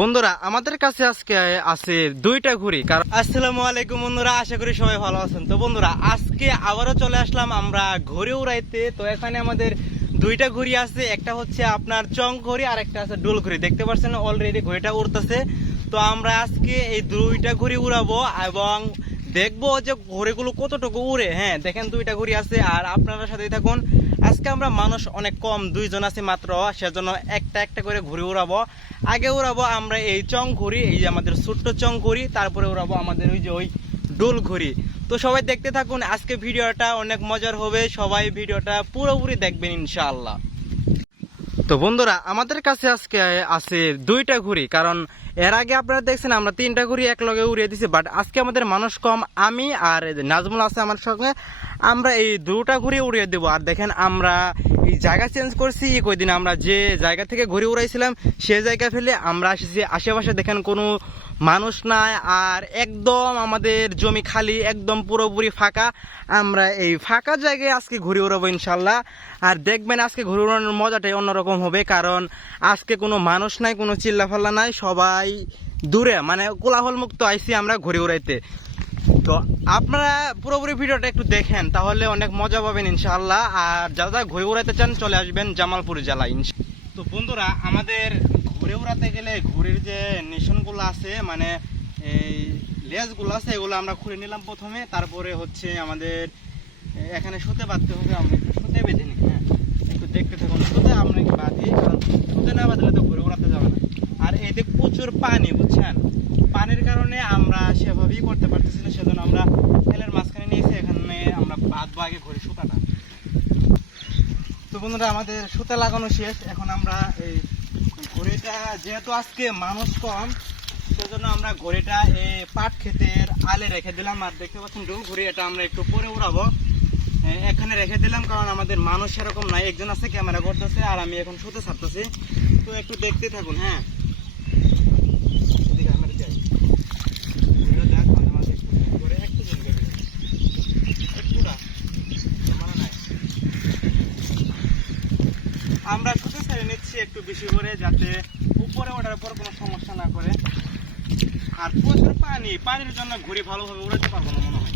বন্ধুরা আমাদের কাছে আজকে আছে দুইটা ঘুড়ি। কারণ আসসালামু আলাইকুম বন্ধুরা, আশা করি সবাই ভালো আছেন। তো বন্ধুরা আজকে আবারও চলে আসলাম আমরা ঘুড়ি উড়াইতে। তো এখানে আমাদের দুইটা ঘুড়ি আছে, একটা হচ্ছে আপনার চং ঘুড়ি আর একটা আছে ডোল ঘুড়ি। দেখতে পাচ্ছেন অলরেডি ঘুড়িটা উড়তেছে। তো আমরা আজকে এই দুইটা ঘুড়ি উড়াবো এবং দেখবো যে ঘুড়িগুলো কতটুকু উড়ে। হ্যাঁ দেখেন দুইটা ঘুড়ি আছে আর আপনারা সাথেই থাকুন। আজকে আমরা মানুষ অনেক কম, দুইজন আছি মাত্র, সেজন্য একটা একটা করে ঘুড়ি উড়াবো। আগে উড়াবো আমরা এই চং ঘুড়ি, এই যে আমাদের ছোট্ট চং ঘুড়ি, তারপরে উড়াবো আমাদের ওই ডোল ঘুড়ি। তো সবাই দেখতে থাকুন, আজকে ভিডিওটা অনেক মজার হবে, সবাই ভিডিওটা পুরোপুরি দেখবেন ইনশাআল্লাহ। তো বন্ধুরা আমাদের কাছে আজকে আছে দুইটা ঘুড়ি। কারণ এর আগে আপনারা দেখছেন আমরা তিনটা ঘুড়ি এক লগে উড়িয়ে দিছি, বাট আজকে আমাদের মানুষ কম, আমি আর নাজমুল আছে আমার সঙ্গে, আমরা এই দুটা ঘুড়ি উড়িয়ে দেবো। আর দেখেন আমরা এই জায়গা চেঞ্জ করছি কয়দিন, আমরা যে জায়গা থেকে ঘুড়ি উড়াইছিলাম সে জায়গা ফেলে আমরা আসছি আশেপাশে, দেখেন কোনো মানুষ নাই আর একদম আমাদের জমি খালি, একদম পুরোপুরি ফাঁকা। আমরা এই ফাঁকা জায়গায় আজকে ঘুরে উড়াবো ইনশাল্লাহ। আর দেখবেন আজকে ঘুরে উড়ানোর মজাটাই অন্যরকম হবে, কারণ আজকে কোনো মানুষ নাই, কোনো চিল্লাফাল্লা নাই, সবাই দূরে মানে কোলাহল মুক্ত আইছি আমরা ঘুরে উড়াইতে। তো আপনারা পুরোপুরি ভিডিওটা একটু দেখেন, তাহলে অনেক মজা পাবেন ইনশাআল্লাহ। আর যারা ঘুরে উড়াইতে চান চলে আসবেন জামালপুর জেলায়। তো বন্ধুরা আমাদের ঘুরে উড়াতে গেলে ঘুড়ির যে নিশানগুলো আছে, মানে এই লেজগুলো আছে, এগুলো আমরা খুলে নিলাম প্রথমে। তারপরে হচ্ছে আমাদের এখানে সুতে বাঁধতে হবে, আমরা একটু সুতে বেঁধে নিই। হ্যাঁ একটু দেখতে থাকুন, সুতে আমরা কি বাঁধি, কারণ সুতে না বাঁধলে তো ঘুরে উড়াতে যাবে না। আর এতে প্রচুর পানি, বুঝছেন, পানির কারণে আমরা সেভাবেই করতে পারতেছি না, সেজন্য আমরা তেলের মাঝখানে নিয়েছি, এখানে আমরা বাঁধবো আগে ঘুরে সুতাটা। তো বন্ধুরা আমাদের সুতা লাগানো শেষ, এখন আমরা এই ঘড়িটা, যেহেতু আজকে মানুষ কম সেজন্য আমরা ঘড়িটা এই পাট ক্ষেতের আলে রেখে দিলাম। আর দেখতে পাচ্ছেন ডোল ঘড়ি, এটা আমরা একটু পরে উড়াবো, এখানে রেখে দিলাম, কারণ আমাদের মানুষ সেরকম নাই, একজন আছে ক্যামেরা করতেছে আর আমি এখন শুতে ছাড়তেছি। তো একটু দেখতে থাকুন। হ্যাঁ আমরা শুতে ছেড়ে নিচ্ছি একটু বেশি করে, যাতে উপরে ওঠার পর কোনো সমস্যা না করে। আর প্রচুর পানি, পানির জন্য ঘুড়ি ভালোভাবে উড়াতে পারবো না মনে হয়।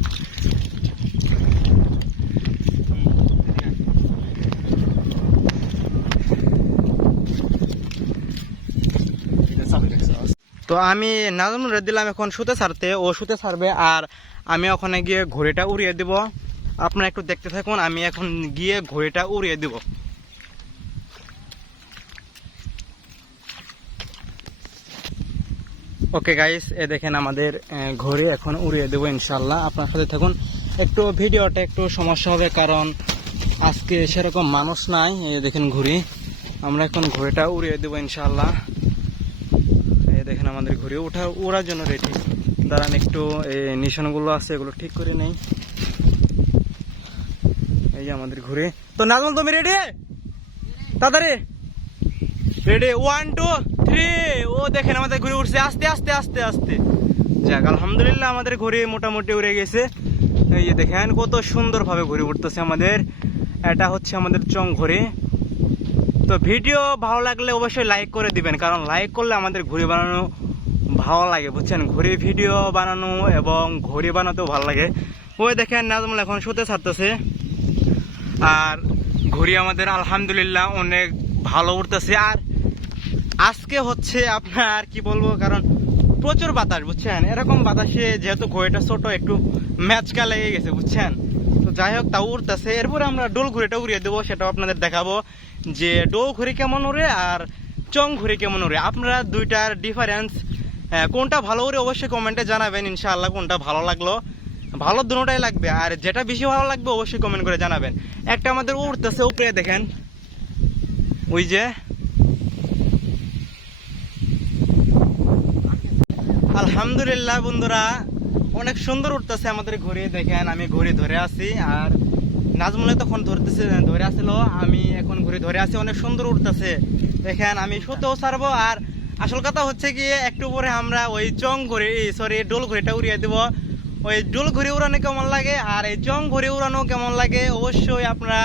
তো আমি নাজমুল দিলাম এখন শুতে ছাড়তে, ও শুতে ছাড়বে আর আমি ওখানে গিয়ে ঘড়িটা উড়িয়ে দিব। আপনারা একটু দেখতে থাকুন, আমি এখন গিয়ে ঘড়িটা উড়িয়ে দিব। ওকে গাইস, এ দেখেন আমাদের ঘড়ি এখন উড়িয়ে দেবো ইনশাল্লাহ। আপনার সাথে থাকুন, একটু ভিডিওটা একটু সমস্যা হবে কারণ আজকে সেরকম মানুষ নাই। এই দেখেন ঘড়ি, আমরা এখন ঘড়িটা উড়িয়ে দেবো ইনশাল্লাহ। এই দেখেন আমাদের ঘড়ি উড়ার জন্য রেডি। দাঁড়ান একটু এই নিশানগুলো আছে এগুলো ঠিক করে নেই। এই যে আমাদের ঘড়ি। তো নাজমুল তুমি রেডি? তাড়াতাড়ি রেডি, 1 2 3। ও দেখেন আমাদের ঘুরে উঠছে আস্তে আস্তে আস্তে আস্তে। যাক আলহামদুলিল্লাহ আমাদের ঘুরে মোটামুটি উড়ে গেছে। এই যে দেখেন কত সুন্দরভাবে ঘুরে উঠতেছে আমাদের, এটা হচ্ছে আমাদের চং ঘড়ি। তো ভিডিও ভালো লাগলে অবশ্যই লাইক করে দিবেন, কারণ লাইক করলে আমাদের ঘুড়ি বানানো ভালো লাগে, বুঝছেন, ঘুড়ি ভিডিও বানানো এবং ঘড়ি বানাতেও ভালো লাগে। ওই দেখেন নাজমুল এখন শুতে ছাড়তেছে আর ঘড়ি আমাদের আলহামদুলিল্লাহ অনেক ভালো উঠতেছে। আর আজকে হচ্ছে আপনার কি বলবো, কারণ প্রচুর বাতাস, বুঝছেন, এরকম বাতাসে যেহেতু ঘড়িটা ছোট একটু ম্যাচকা লেগে গেছে, বুঝছেন। তো যাই হোক তাও উড়তেছে। এরপরে আমরা ডোল ঘুড়িটা উড়িয়ে দেবো, সেটাও আপনাদের দেখাবো যে ডোল ঘুড়ি কেমন উড়ে আর চং ঘুড়ি কেমন উড়ে। আপনারা দুইটার ডিফারেন্স কোনটা ভালো উড়ে অবশ্যই কমেন্টে জানাবেন ইনশাআল্লাহ। কোনটা ভালো লাগলো, ভালো দুটোটাই লাগবে, আর যেটা বেশি ভালো লাগবে অবশ্যই কমেন্ট করে জানাবেন। একটা আমাদের উড়তেছে উপরে, দেখেন ওই যে, আলহামদুলিল্লাহ বন্ধুরা অনেক সুন্দর উঠতেছে আমাদের ঘড়ি। দেখেন আমি ঘড়ি ধরে আছি আর নাজমুলে তখন ধরে আসছিল, আমি এখন ঘড়ি ধরে আছি, অনেক সুন্দর উঠতেছে। দেখেন আমি শুতেও ছাড়বো। আর আসল কথা হচ্ছে কি, একটু পরে আমরা ওই চং ঘড়ি ডোল ঘড়িটা উড়িয়ে দেবো। ওই ডোল ঘড়ি উড়ানো কেমন লাগে আর এই চং ঘড়ি উড়ানো কেমন লাগে অবশ্যই আপনারা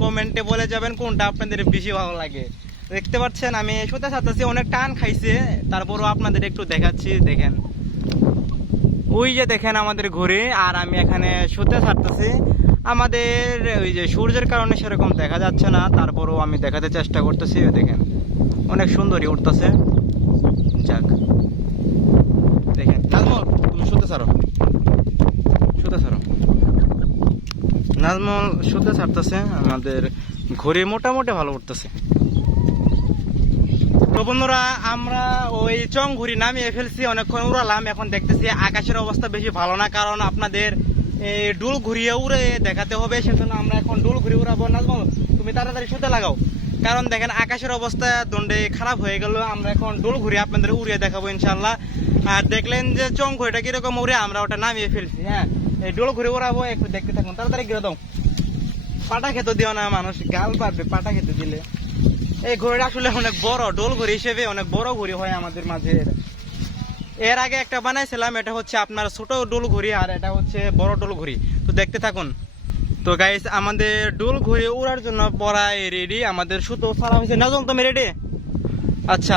কমেন্টে বলে যাবেন কোনটা আপনাদের বেশি ভালো লাগে। দেখতে পাচ্ছেন আমি সুতে ছাড়তেছি, অনেক টান খাইছে, তারপরও আপনাদের একটু দেখাচ্ছি। দেখেন ওই যে দেখেন আমাদের ঘুরে, আর আমি এখানে সুতে ছাড়তেছি। আমাদের ওই যে সূর্যের কারণে সেরকম দেখা যাচ্ছে না, তারপরও আমি দেখাতে চেষ্টা করতেছি। দেখেন অনেক সুন্দরই উঠতেছে। যাক দেখেন নাজমল তুমি সুতে ছাড়ো, সুতে ছাড়ো। নাজমল সুতে ছাড়তেছে, আমাদের ঘুরে মোটামুটি ভালো উঠতেছে। তো বন্ধুরা আমরা ওই চং ঘুরি নামিয়ে ফেলছি, অনেকক্ষণ উড়ালাম। এখন দেখতেছি আকাশের অবস্থা বেশি ভালো না, কারণ আপনাদের এই ডুল ঘুরিয়ে উড়ে দেখাতে হবে, সেজন্য আমরা এখন ডুল ঘুরিয়ে উড়াবো। নাজমল তুমি তাড়াতাড়ি সুতে লাগাও, কারণ দেখেন আকাশের অবস্থা দণ্ডে খারাপ হয়ে গেল। আমরা এখন ডুল ঘুরিয়ে আপনাদের উড়িয়ে দেখাবো ইনশাল্লাহ। আর দেখলেন যে চং ঘুরিটা কিরকম উড়ে, আমরা ওটা নামিয়ে ফেলছি। হ্যাঁ এই ডুল ঘুরে উড়াবো, একটু দেখতে থাকুন। তাড়াতাড়ি গিয়ে দাও, পাটা খেতে দিও না, মানুষ গাল পারবে পাটা খেতে দিলে। এই ঘড়িটা আসলে অনেক বড়, ডোল ঘড়ি হিসেবে অনেক বড় ঘড়ি হয় আমাদের মাঝে। এর আগে একটা বানাইছিলাম, এটা হচ্ছে আপনার ছোট ডোল ঘড়ি, আর এটা হচ্ছে বড় ডোল ঘড়ি। তো দেখতে থাকুন। তো গাইস আমাদের ডোল ঘড়ি উড়ার জন্য পড়ায় রেডি, আমাদের সুতো ছাড়া হয়েছে। নাজম তুমি রেডি? আচ্ছা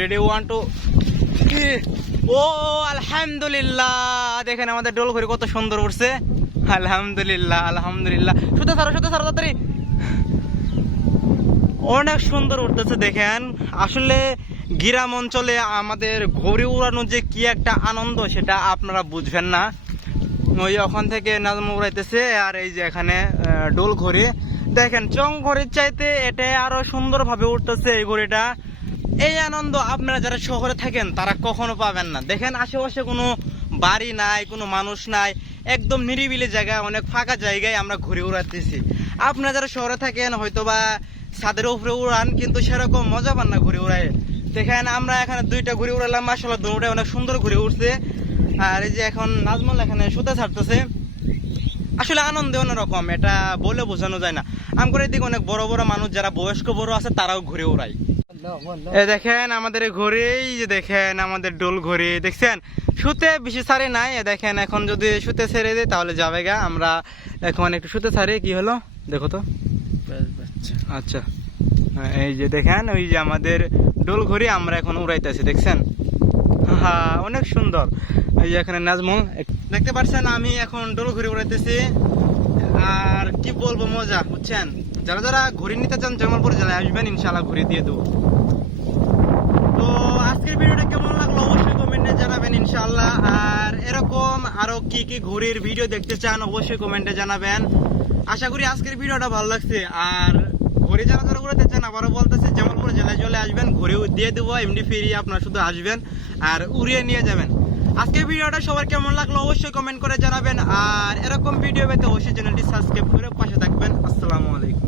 রেডি, 1 2 3। ও আলহামদুলিল্লাহ, দেখেন আমাদের ডোল ঘড়ি কত সুন্দর উঠছে। আলহামদুলিল্লাহ আলহামদুলিল্লাহ। সুতো ছাড়ো, সুতো ছাড়ো তাড়াতাড়ি। অনেক সুন্দর উঠতেছে দেখেন। আসলে গ্রাম অঞ্চলে আমাদের ঘড়ি উড়ানোর যে কি একটা আনন্দ, সেটা আপনারা বুঝবেন না। ওই ওখান থেকে নাজম উড়াইতেছে, আর এই যে এখানে ডোল ঘড়ি দেখেন, চং ঘড়ির চাইতে এটা আরো সুন্দর ভাবে উঠতেছে এই ঘড়িটা। এই আনন্দ আপনারা যারা শহরে থাকেন তারা কখনো পাবেন না। দেখেন আশেপাশে কোনো বাড়ি নাই, কোনো মানুষ নাই, একদম নিরিবিলি জায়গায়, অনেক ফাঁকা জায়গায় আমরা ঘুরে উড়াতেছি। আপনারা যারা শহরে থাকেন হয়তোবা ছাদের উপরে উড়ান, কিন্তু সেরকম মজা পান না ঘুরে উড়ায়। দেখেন আমরা এখানে 2টা ঘুরে উড়ালাম, মাশাআল্লাহ দুটোটাই অনেক সুন্দর ঘুরে উঠছে। আর এই যে এখন নাজমল এখানে সুতে ছাড়তেছে। আসলে আনন্দ অন্যরকম, এটা বলে বোঝানো যায় না। আমগর এদিকে অনেক বড় বড় মানুষ যারা বয়স্ক বড় আছে, তারাও ঘুরে উড়ায়। দেখেন আমাদের ঘড়ি, যে দেখেন আমাদের ডোল ঘড়ি দেখছেন, সুতে বেশি ছাড়ে নাই। দেখেন এখন যদি সুতে ছেড়ে দেয় তাহলে যাবে গা। আমরা এখন একটু সুতে ছাড়ে, কি হলো দেখো তো। আচ্ছা এই যে দেখেন ওই যে আমাদের ডোল ঘড়ি আমরা এখন উড়াইতেছি, দেখছেন। হ্যাঁ অনেক সুন্দর। এই যে এখানে নাজমুল দেখতে পাচ্ছেন, আমি এখন ডোল ঘড়ি উড়াইতেছি। আর কি বলবো, মজা বুঝছেন। যারা যারা ঘড়ি নিতে চান জামালপুর জেলায় আসবেন, ইনশাআল্লাহ ঘড়ি দিয়ে দেবো। তো আজকের ভিডিওটা কেমন লাগলো অবশ্যই কমেন্টে জানাবেন ইনশাআল্লাহ। আর এরকম আরো কি কি ঘড়ির ভিডিও দেখতে চান অবশ্যই কমেন্টে জানাবেন। আশা করি আজকের ভিডিওটা ভালো লাগছে। আর ঘড়ি যারা যারা উড়াতে চান, আবারও বলতেছে জামালপুর জেলায় চলে আসবেন, ঘড়ি দিয়ে দেবো এমনি ফ্রি। আপনারা শুধু আসবেন আর উড়িয়ে নিয়ে যাবেন। আজকের ভিডিওটা সবার কেমন লাগলো অবশ্যই কমেন্ট করে জানাবেন। আর এরকম ভিডিও পেতে অবশ্যই চ্যানেলটি সাবস্ক্রাইব করে পাশে থাকবেন। আসসালামু আলাইকুম।